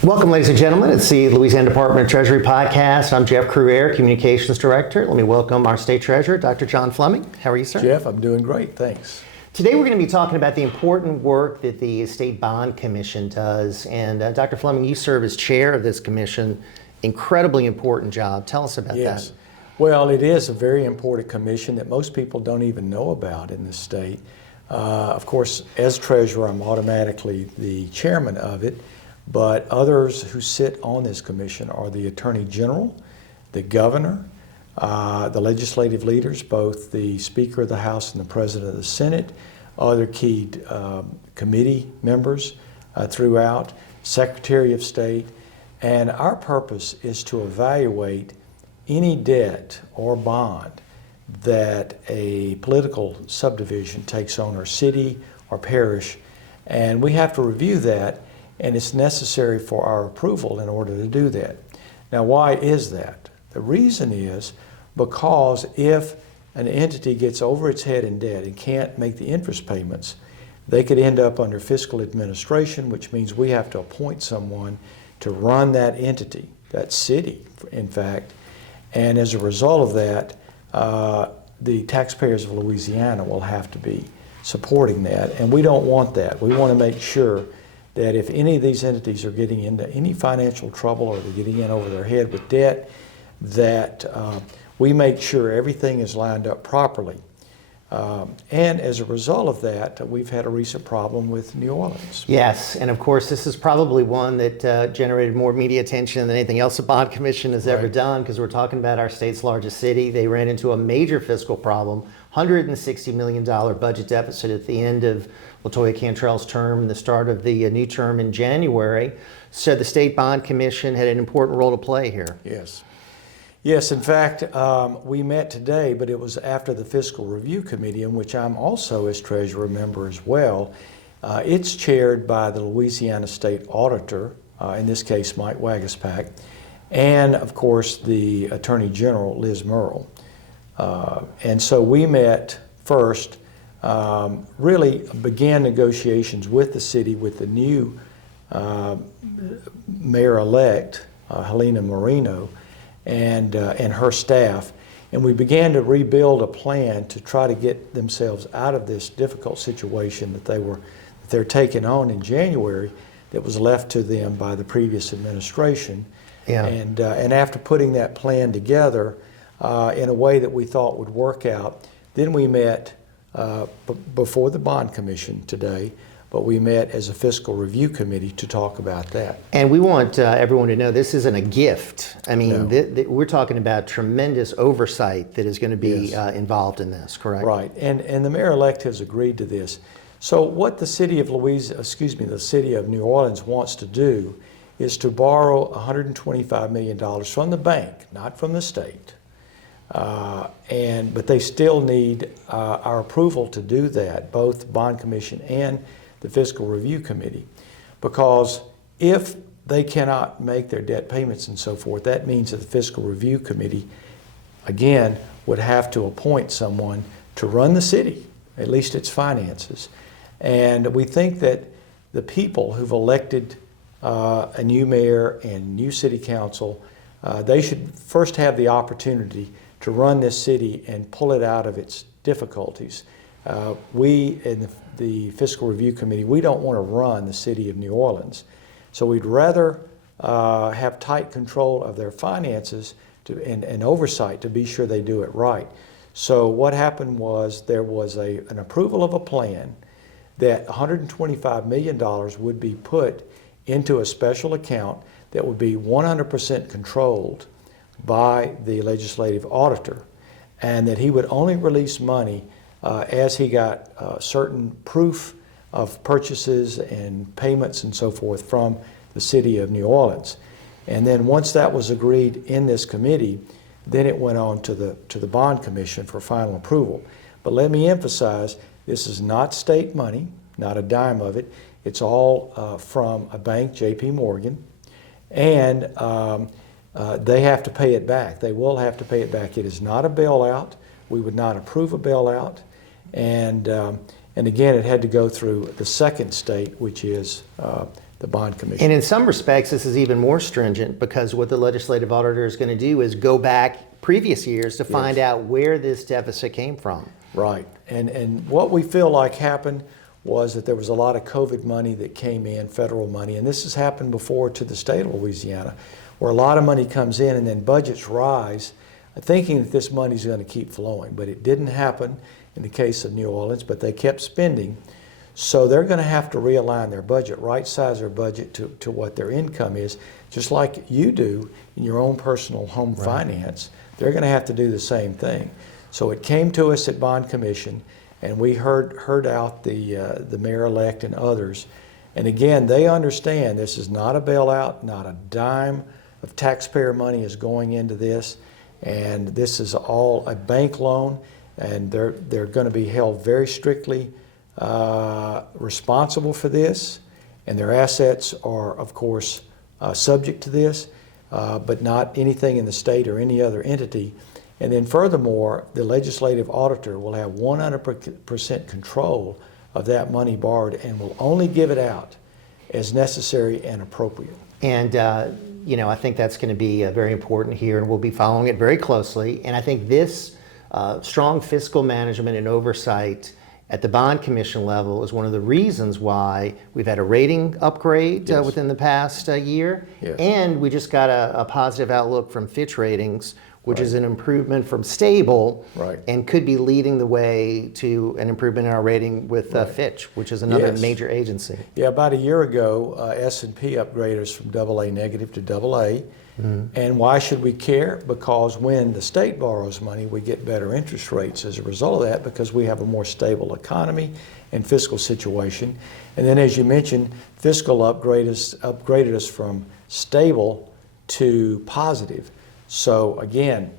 Welcome, ladies and gentlemen. It's the Louisiana Department of Treasury podcast. I'm Jeff Cruere, Communications Director. Let me welcome our State Treasurer, Dr. John Fleming. How are you, sir? Jeff, I'm doing great, thanks. Today we're going to be talking about the important work that the State Bond Commission does. And Dr. Fleming, you serve as chair of this commission. Incredibly important job. Tell us about that. Well, it is a very important commission that most people don't even know about in the state. Of course, as treasurer, I'm automatically the chairman of it. But others who sit on this commission are the Attorney General, the Governor, the legislative leaders, both the Speaker of the House and the President of the Senate, other key committee members throughout, Secretary of State. And our purpose is to evaluate any debt or bond that a political subdivision takes on, or city or parish. And we have to review that, and it's necessary for our approval in order to do that. Now, why is that? The reason is because if an entity gets over its head in debt and can't make the interest payments, they could end up under fiscal administration, which means we have to appoint someone to run that entity, that city, in fact. And as a result of that, the taxpayers of Louisiana will have to be supporting that, and we don't want that. We want to make sure that if any of these entities are getting into any financial trouble or they're getting in over their head with debt, that we make sure everything is lined up properly. And as a result of that, we've had a recent problem with New Orleans. Yes, and of course this is probably one that generated more media attention than anything else the Bond Commission has ever done, because we're talking about our state's largest city. They ran into a major fiscal problem, $160 million budget deficit at the end of LaToya Cantrell's term and the start of the new term in January. So the State Bond Commission had an important role to play here. Yes. Yes, in fact, we met today, but it was after the Fiscal Review Committee, in which I'm also as treasurer member as well. It's chaired by the Louisiana State Auditor, in this case Mike Wagaspack, and of course the Attorney General, Liz Murrill. And so we met first, really began negotiations with the city, with the new mayor-elect, Helena Moreno, and her staff, and we began to rebuild a plan to try to get themselves out of this difficult situation that they're taking on in January, that was left to them by the previous administration. Yeah. And after putting that plan together in a way that we thought would work out, then we met before the Bond Commission today, but we met as a Fiscal Review Committee to talk about that. And we want everyone to know this isn't a gift. I mean, No. we're talking about tremendous oversight that is going to be involved in this, correct? Right, and the mayor-elect has agreed to this. So what the city of the city of New Orleans wants to do is to borrow $125 million from the bank, not from the state. But they still need our approval to do that, both the Bond Commission and the Fiscal Review Committee, because if they cannot make their debt payments and so forth, that means that the Fiscal Review Committee, again, would have to appoint someone to run the city, at least its finances. And we think that the people who've elected a new mayor and new city council, they should first have the opportunity to run this city and pull it out of its difficulties. We in the Fiscal Review Committee, we don't want to run the city of New Orleans. So we'd rather have tight control of their finances and oversight to be sure they do it right. So what happened was there was an approval of a plan that $125 million would be put into a special account that would be 100% controlled by the legislative auditor, and that he would only release money as he got certain proof of purchases and payments and so forth from the city of New Orleans. And then once that was agreed in this committee, then it went on to the Bond Commission for final approval. But let me emphasize, this is not state money, not a dime of it. It's all from a bank, J.P. Morgan, and they have to pay it back. They will have to pay it back. It is not a bailout. We would not approve a bailout. And again, it had to go through the second state, which is the bond commission. And in some respects, this is even more stringent because what the legislative auditor is going to do is go back previous years to find out where this deficit came from. Right. And what we feel like happened was that there was a lot of COVID money that came in, federal money, and this has happened before to the state of Louisiana, where a lot of money comes in and then budgets rise, thinking that this money is going to keep flowing. But it didn't happen in the case of New Orleans, but they kept spending. So they're going to have to realign their budget, right-size their budget to what their income is, just like you do in your own personal home finance. They're going to have to do the same thing. So it came to us at Bond Commission, and we heard out the mayor-elect and others. And again, they understand this is not a bailout, not a dime of taxpayer money is going into this, and this is all a bank loan, and they're going to be held very strictly responsible for this, and their assets are, of course, subject to this, but not anything in the state or any other entity. And then furthermore, the legislative auditor will have 100% control of that money borrowed and will only give it out as necessary and appropriate. And I think that's going to be very important here, and we'll be following it very closely. And I think this strong fiscal management and oversight at the Bond Commission level is one of the reasons why we've had a rating upgrade within the past year. Yes. And we just got a positive outlook from Fitch Ratings, which is an improvement from stable and could be leading the way to an improvement in our rating with Fitch, which is another major agency. Yeah, about a year ago, S&P upgraded us from AA negative to AA. And why should we care? Because when the state borrows money, we get better interest rates as a result of that, because we have a more stable economy and fiscal situation. And then, as you mentioned, fiscal upgraded us from stable to positive. So again,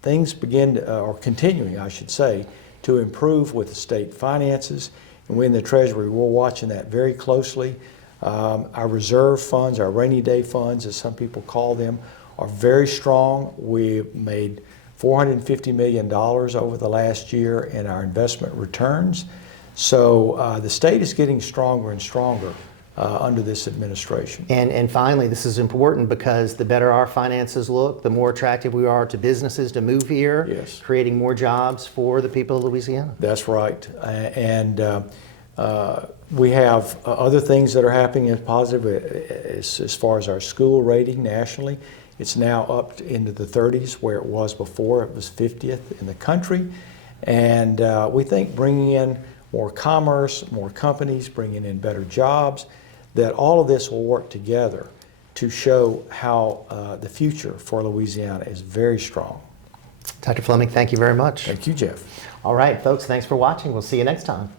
things begin to, or continuing, I should say, to improve with the state finances. And we in the Treasury, we're watching that very closely. Our reserve funds, our rainy day funds, as some people call them, are very strong. We've made $450 million over the last year in our investment returns. So the state is getting stronger and stronger under this administration. And finally, this is important because the better our finances look, the more attractive we are to businesses to move here, creating more jobs for the people of Louisiana. That's right. We have other things that are happening as positive as far as our school rating nationally. It's now up into the 30s, where it was before. It was 50th in the country. And we think bringing in more commerce, more companies, bringing in better jobs, that all of this will work together to show how the future for Louisiana is very strong. Dr. Fleming, thank you very much. Thank you, Jeff. All right, folks, thanks for watching. We'll see you next time.